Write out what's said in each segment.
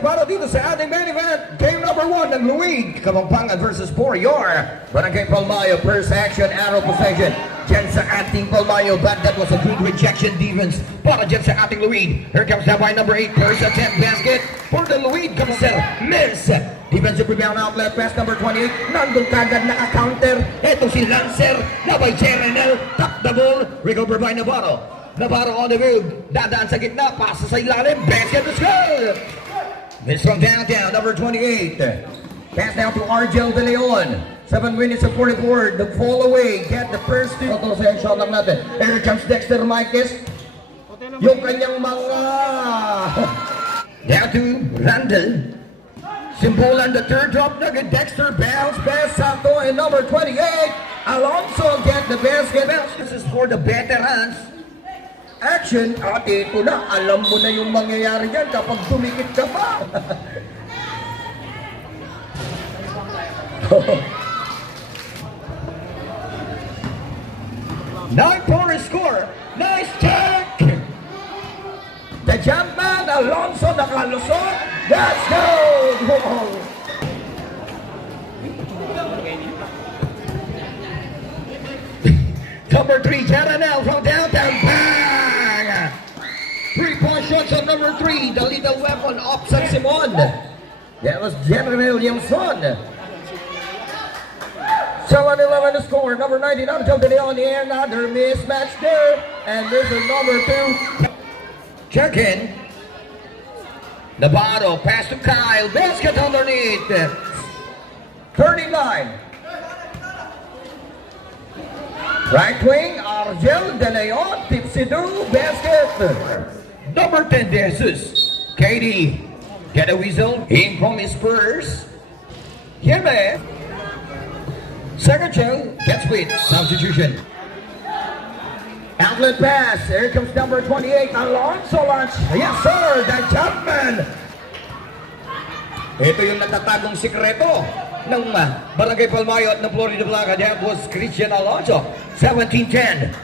para dito sa ating main event. Game number 1 ng Luid, Kapampangan versus for your Barangay Palmayo. First action, arrow possession. Dyan sa ating Palmayo, but that was a good rejection defense para dyan sa ating Luid. Here comes now by number 8, first attempt basket for the Luid. Comes miss. Defensive rebound outlet pass number 28. Nandun kagad naka-counter. Ito si Lancer na by Cherenel. Tap the ball. Recover by Navarro. Navarro on the move. Dadaan sa gitna. Pasa sa ilalim. Basket is good. Miss from downtown. Number 28. Pass down to Argel De Leon. 7 minutes and 44. The fall away. Get the first two. Ito sa shot lang natin. Here comes Dexter Marquez. Yung kanyang mga... Down to Randall. Simbolan the third drop nugget. Dexter bounce pass Sato and number 28. Alonso get the basket. This is for the veterans. Action at ito na. Alam mo na yung mangyayari dyan kapag tumikit ka pa. Nine for a score. Nice check. The jump man, Alonso nakalusot. Let's go! Wow. Number 3, Jaranel from downtown. Bang! 3-point shots on number 3. The little weapon, Opsan Simon. That was Jaranel Williamson. 7-11 to score. Number 19, Argel De Leon. Another mismatch there. And this is number 2. Check in. Navarro, pass to Kyle, basket underneath. 39. Right wing, Argel De Leon, Tipsy-Do, basket. Number 10, Jesus. Katie, get a whistle. In from his Spurs. Here, man. Second show, gets with substitution. Outlet pass. Here comes number 28. Alonso launch. Yes, sir. The jumpman. Ito yung natatagong sikreto ng Barangay Palmayo at ng Florida Blanca. That was Christian Alonso. 17-10.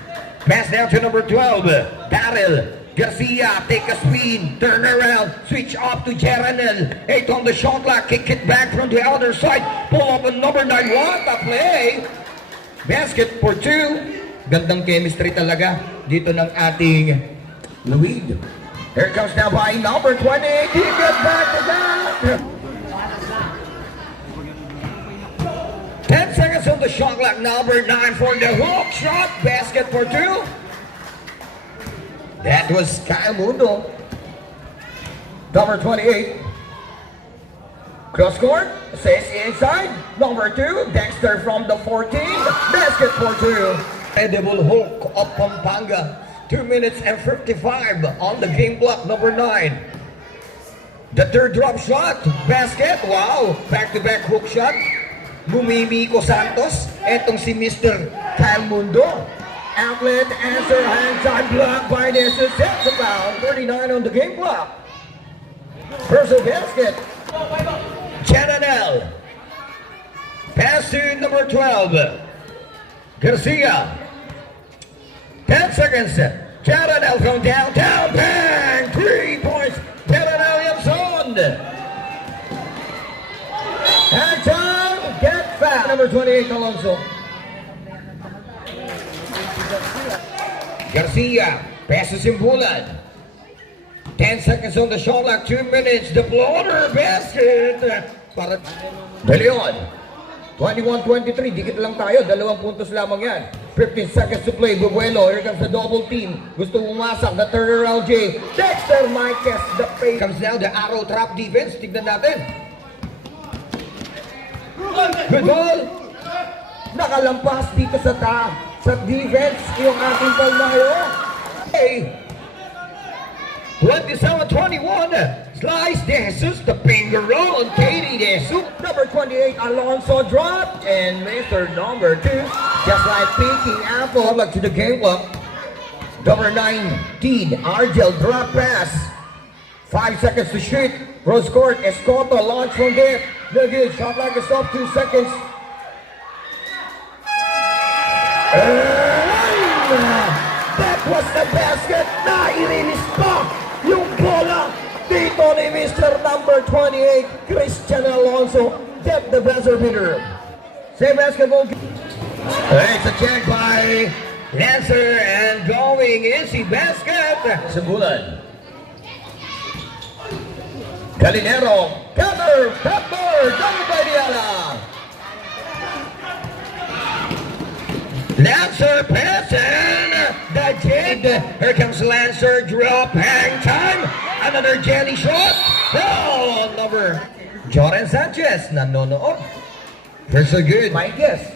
Pass down to number 12. Daryl Garcia. Take a spin. Turn around. Switch off to Jaranel. 8 on the shot clock. Kick it back from the other side. Pull up on number 9. What a play. Basket for 2. Gandang chemistry talaga dito ng ating Luid. Here comes now by number 20. He gets back to that. 10 seconds on the shot clock. Number 9 for the hook shot. Basket for 2. That was Kyle Mundo. Number 28. Cross court. Says inside. Number 2. Dexter from the 14. Basket for 2. Edible hook of Pampanga. 2 minutes and 55 on the game clock. Number 9. The third drop shot. Basket. Wow. Back-to-back hook shot. Bumimiko Santos. Etong si Mr. Kyle Mundo. Outlet answer. Hand time block by this. It's about 39 on the game clock. Personal basket. Chananel. Pass to number 12. Garcia. 10 seconds. Jaranel from downtown. Bang! 3 points. Jaranel Williamson. And time. Get foul. Number 28, Alonso. Garcia. Passes in Bulan. 10 seconds on the shot clock. 2 minutes. The floater basket. Para De Leon. 21-23, dikit lang tayo, 2 puntos lamang yan. 15 seconds to play, Bubuelo, here comes the double team. Gusto umasak, the turnaround J. Dexter Marquez, the fake. Comes now the arrow trap defense, tignan natin. Good ball. Nakalampas dito sa defense, yung ating Palmayo. Hey. 27-21, slice Jesus, the finger roll on Katie Jesus. Number 28, Alonso dropped, and Mr. Number 2, just like Pinky Apple, like to the game clock. Number 19, Argel drop pass. 5 seconds to shoot. Cross court, Escoto launch from there. No good, shot like a stop, 2 seconds. That was the basket. Nairinis pa yung bola dito ni Mr. number 28, Christian Alonso, get the buzzer beater. Same basketball. It's a check by Lancer and going easy basket. Simbulan. Calinero, cover, double by Diala. Lancer passing the jig. Here comes Lancer, drop, hang time. Another jelly shot. Oh, number Jordan Sanchez, nanonood. Here's a good. My guess.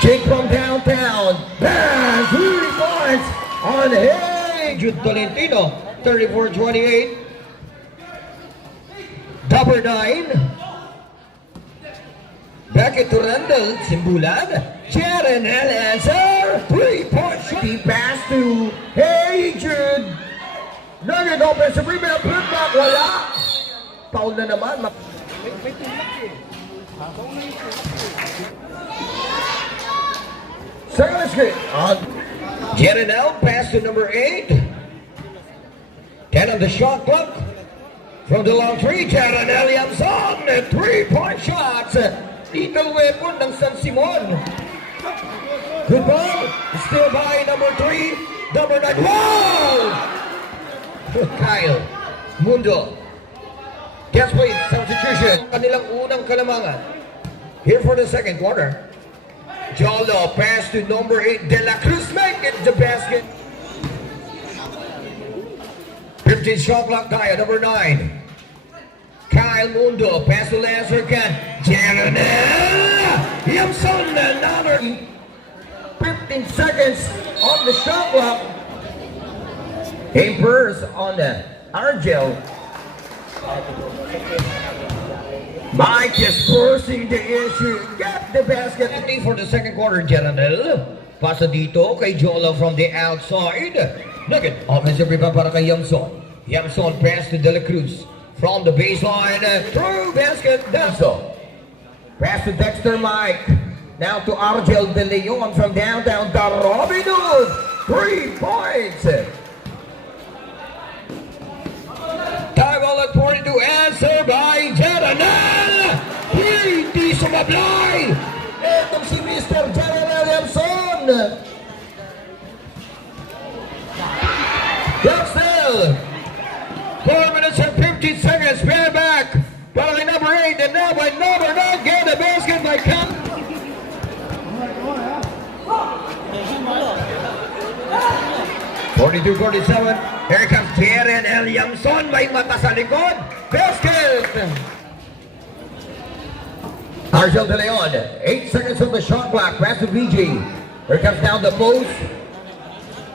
Jig from downtown. Pass, 3 points on Hey Jude Tolentino. 34-28. Double 9. Back to Randall, Simbulan. Jaren answer. 3-point shot. He passed to Hey Jude. Nugget offensive rebound. Put back. Wala. Foul na naman. Second screen. Jaren L. Pass to number 8. 10 on the shot clock. From the long three, Jaren L. Yamson. 3-point shots. Lethal weapon ng San Simon. Good ball. Still by number 3. Number 9. Wow! Kyle Mundo. Guess what? Substitution. Kanilang unang kalamangan. Here for the second quarter. Jolo pass to number 8. De La Cruz make it the basket. 15 shot clock Kaya, number 9. Kyle Mundo, pass to Lancer can. Jaranel Yamson, another 15 seconds on the shot clock. Papers on the Argel. Mike is forcing the issue. Get the basket. For the second quarter, Jaranel. Pasa dito kay Jolo from the outside. Nugget, offensive rebound para kay Yamson. Yamson pass to De La Cruz. From the baseline, through basket, Delso. Pass to Dexter Mike. Now to Argel De Leon from downtown. The Robin Hood. 3 points. Time all at 42. Answer by Jaranel. Hindi sumablay. Itong si Mr. Jaranel Yamson. Dexter. 4 minutes and 15 seconds. Spare back. By number 8 and now by number 9. Get the basket by Cam. 42-47. Here comes Jaren L. Yamson. May mata sa likod. Basket. Argel De Leon. 8 seconds on the shot clock. Pass to VG. Here comes down the post.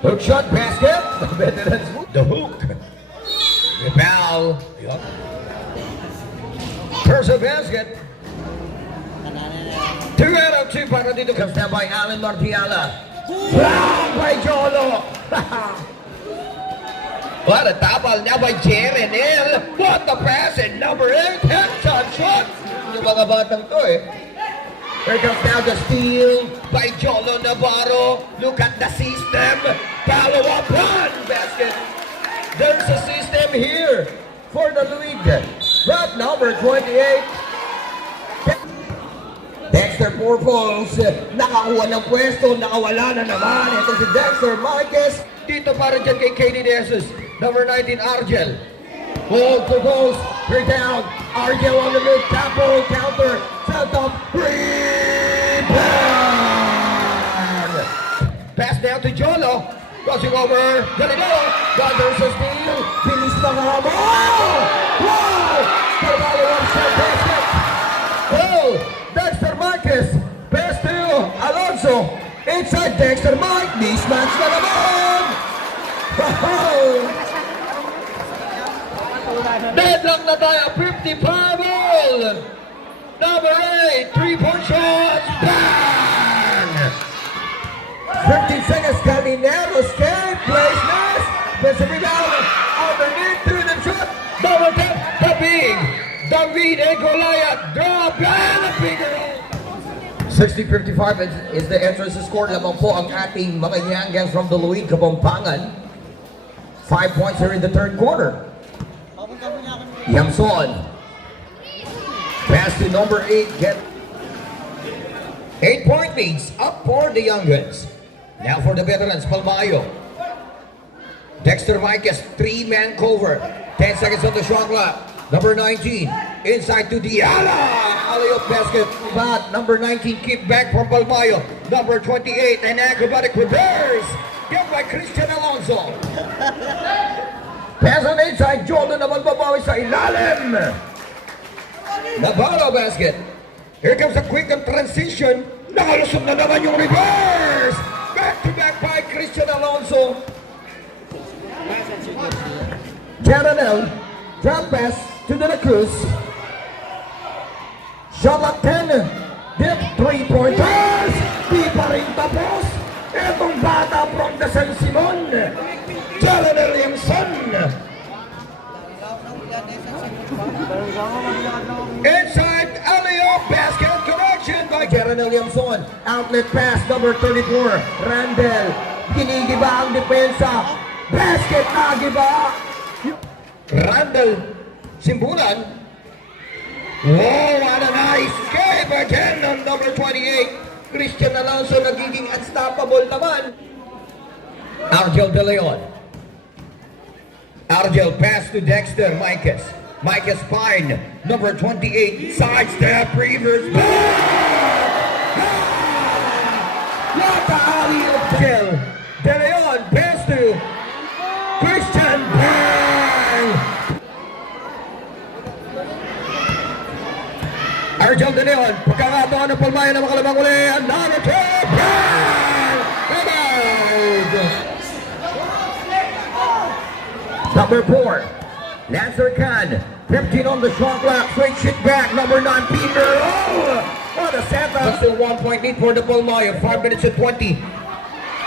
Hook shot. Basket. The hook. Foul. First a basket. 2 out of 2 para dito. Comes down by Alan Martiala. Blocked by Jolo. What a tabal now by Jaren L. What the pass and number 8. Headshot shot. Yung mga batang to eh. Here comes down the steal by Jolo Navarro. Look at the system. Follow up run. Basket. There's a system here for the Luid. But number 28. Dexter Porfos, nakakuha ng pwesto, nakawala na naman. Ito si Dexter Marquez. Dito para dyan kay Katie Desus. Number 19, Argel. Hold to post, break down. Argel on the mid, tapo, counter, set up, rebound. Pass down to Jolo. Crossing over, Galileo. God, there's a steal. Bilis na nga mo. Wow! Carvalho one shot basket. Oh! Dexter Marquez. Pass to Alonso. Inside Dexter Mike. Mismatch na naman. Deadlock na tayo. 55 all. Number 8. 3-point shots. Bang! 15 seconds. Caminero escape. Place nice. There's a rebound. Underneath to the shot. Double tap. The big. David and Goliath. Drop. And a bigger. 60-55 is the entrance score. Lamang po ang ating mga Yanggans from the Luid, Kapampangan. 5 points here in the third quarter. Yamson. Pass to number 8. Get 8-point leads up for the young guns. Now for the veterans, Palmayo. Dexter Micas, 3-man cover. 10 seconds on the shot clock. Number 19, inside to Diala. Alley-oop basket. But number 19, keep back from Palmayo. Number 28, an acrobatic reverse. Get by Christian Alonso. Pass on inside, Jordan naman babawi sa ilalim. Navarro basket. Here comes a quick transition. Nakalusog na naman yung reverse. Back to back by Christian Alonso. Jaranel, drop pass to De La Cruz. Shot at 10. Dip 3-pointers. Di pa rin tapos. Itong bata from the San Simon. Jaranel Yamson. Inside alley-oop basket correction by Jaranel Yamson. Outlet pass number 34. Randall. Ginigiba ang depensa. Basket nagiba. Randall Simbulan. Wow, what a nice escape again on number 28. Christian Alonso nagiging unstoppable naman. Argel De Leon. Argel pass to Dexter Micas. Micas Pine, number 28, sidestep, reverse, what a alley-oop. De Leon pass to Christian Pine. Argel De Leon, pagkakataon ng Palmayo na makalabang uli. Another trip! Number 4, Lancer Khan. 15 on the shot clock. Straight shit back. Number 9, Peter. Oh! What a setup. Still 1-point lead for the Palmayo. 5 minutes and 20.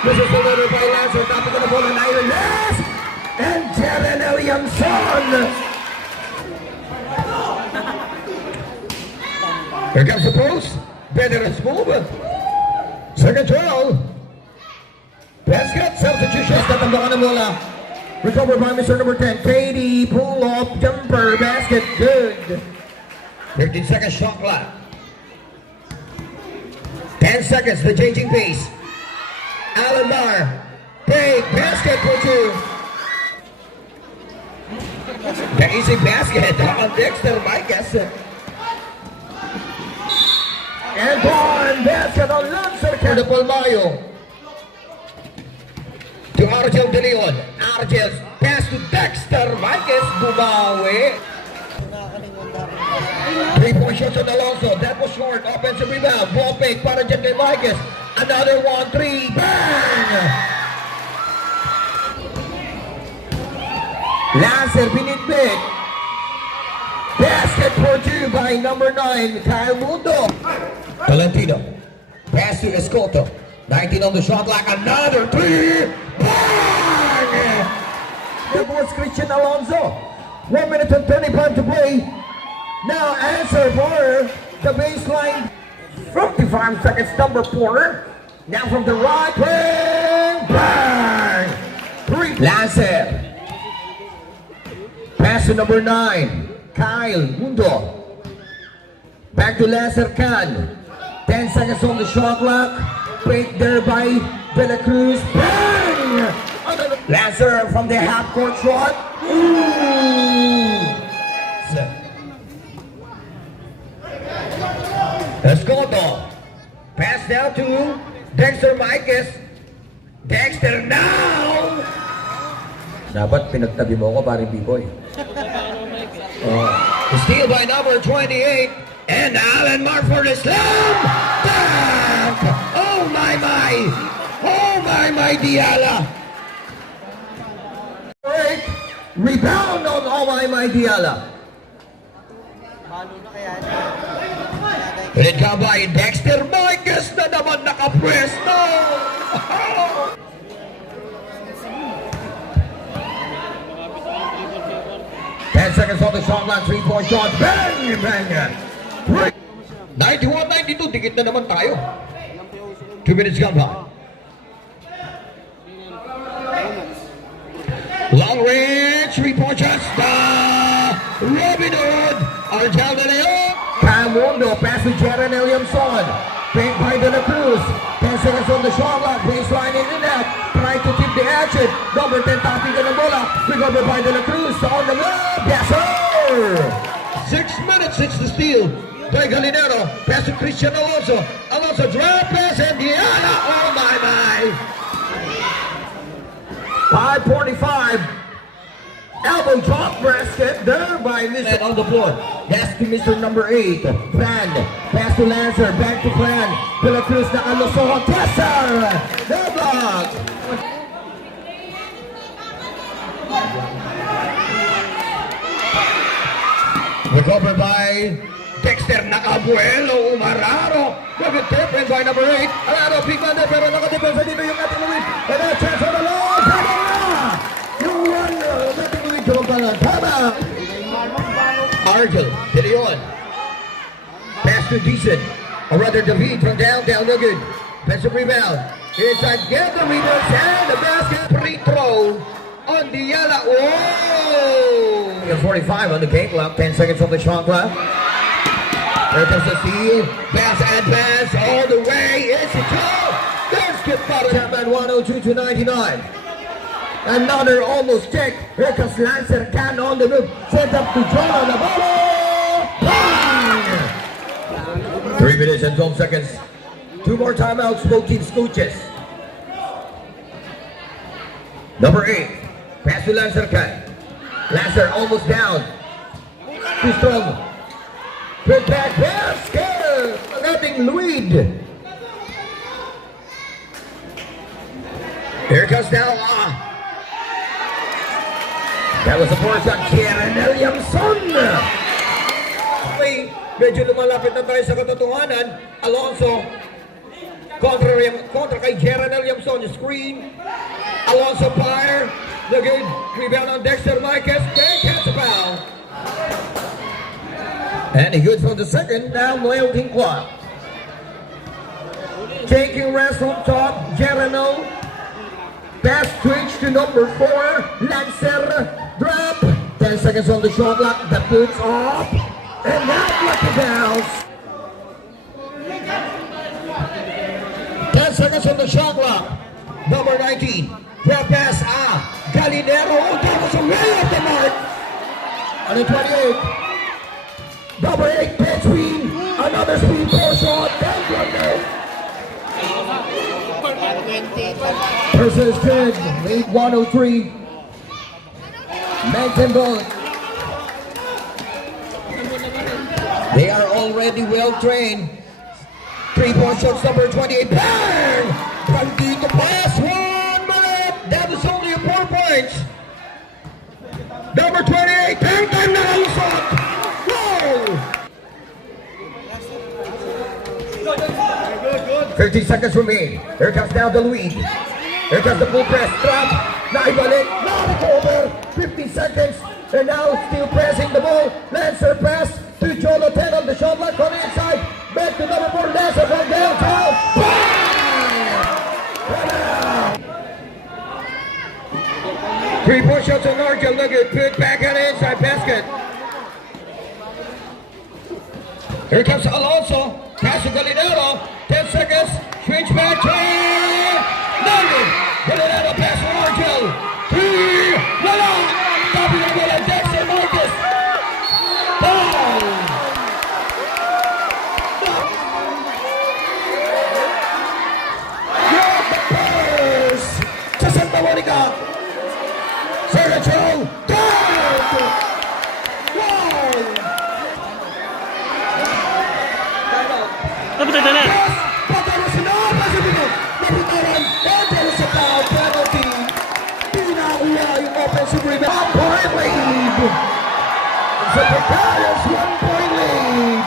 This is delivered by Lancer. Topic of the ball and Iron Last. And Jaranel Yamson. Here comes the post. Veterans move. Second 12. Basket. Substitution. Tatambakan na mula. Recovered by Mr. number 10. Katie. Pull up. Jumper. Basket. Good. 15 seconds shot clock. 10 seconds. The changing pace. Alan Barr. Big basket for 2. The easy basket on Dexter Micas. And one basket on Lancer for the Palmayo. To Argel De Leon. Argel pass to Dexter Micas. Bumawi. 3-point shots on Alonso. That was short. Offensive rebound. Ball fake para dyan kay Micas. Another 1-3. Bang! Lancer binitbit. Basket for 2 by number 9, Kyle Mundo. Valentino. Pass to Escoto. 19 on the shot clock. Another 3. Bang! That was Christian Alonso. 1 minute and 25 to play. Now answer for the baseline. 55 seconds, number 4. Now from the right wing. Bang! 3. Lancer. Pass to number 9. Kyle Mundo. Back to Lancer Khan. 10 seconds on the shot clock. Break there by De La Cruz. Bang! Lancer from the half-court shot. Ooh! Escoto. Pass down to Dexter Micas. Dexter now! Dapat pinagtabi mo ko paring B-boy. Steal by number 28. And Alan Mark for the slam! Dunk! Oh my! Oh my Diala! Rebound on oh my Diala. Red ka by Dexter Micas na naman nakapwesto! 10 seconds on the shot clock, 3-point shot, bang! Bang! 91-92, dikit na naman tayo. 2 minutes gone by. Long range, 3-point shots. Robin Hood. Argel de Leon. Camundo, pass to Jaren Williamson. Paint by De La Cruz. 10 seconds on the shot clock. Baseline in and out. Trying to keep the action. Number 10 tapping the bola. Recovered by De La Cruz. On the move. Yes, sir. 6 minutes since the steal. By Galinero. Pass to Christian Alonso. Alonso drop pass and Diana. Oh my. 5:45. Elbow drop basket there by Mr. on the floor. That's to Mr. number 8. Fran. Pass to Lancer. Back to Fran. De La Cruz na Alonso. Tesser. The block. Recovered by Dexter Nakabuelo Umararo. Good defense by number 8. Alaro Picante pero nakadepensa dito yung ating Luid. And a chance on the low. Yung one ating Luid Kapampangan. Tama. Argel De Leon. Pass to Decent. Or rather David from downtown. No good. Defensive rebound. It's again the reverse and the basket. Free throw on the yellow. Whoa! 45 on the game clock. 10 seconds on the shot clock. There comes the steal. Pass and pass all the way. It's a goal. There's Skip Potter. Tap at 102-99. Another almost check. Here comes Lancer. Can on the move. Set up to John on the ball. Bang! 3 minutes and 12 seconds. 2 more timeouts. Both teams coaches. Number 8. Pass to Lancer. Lancer almost down. Too strong. Put back basket. Nothing Luid. Here comes now. That was a force on Jaren Williamson. Medyo lumalapit na tayo sa katotohanan. Alonso kontra kay Jaren Williamson. Screen. Alonso fire. The good rebound on Dexter Marquez. Can't catch a foul. And he good from the second. Now wielding clock. Taking rest on top. Gerano. Pass switch to number 4. Lancer. Drop. 10 seconds on the shot clock. That puts off. And now lucky bounce. 10 seconds on the shot clock. Number 19. Drop pass. Galinero. Oh, that was a way off the mark. On the 28. Number 8, pitch swing. Another speed ball shot. Versus good. Lead 103. Maintain ball. They are already well trained. 3-point shots, number 28. Bang! From the pass. 1 minute. That was only 4 points. Number 28. Bang, bang, bang, shot. 50 seconds remain. Here comes now the Luid. Here comes the full press. Drop. Naibalik. Now the cover. 50 seconds. And now still pressing the ball. Lancer pass to Jolo 10 on the shot clock on the inside. Back to number 4. Lancer from downtown. Bang! 3-point shots on Argel. Look at put back on the inside basket. Here comes Alonso. Pass to Galinero. 10 seconds. Switch back. Nothing. Galinero pass to Argel. 3. Wala. Copy the ball and Dexter Marquez. Ball. Good pass. To Santa Monica. Sergio. Offensive rebound. 1-point lead. It's a precarious 1-point lead.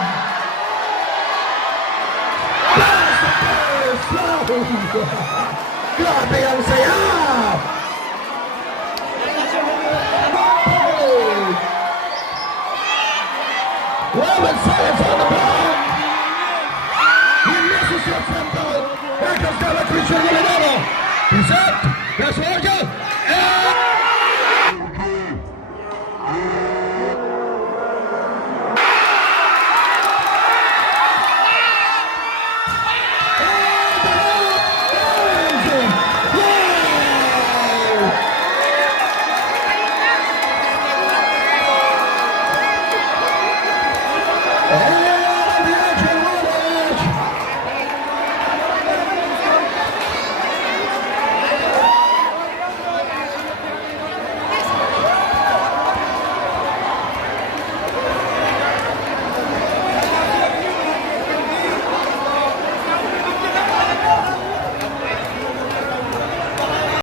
That's the first. Grabe ang saya. 11 seconds on the clock. He misses it from goal. Here comes De La Cruz. He's up. That's Argel.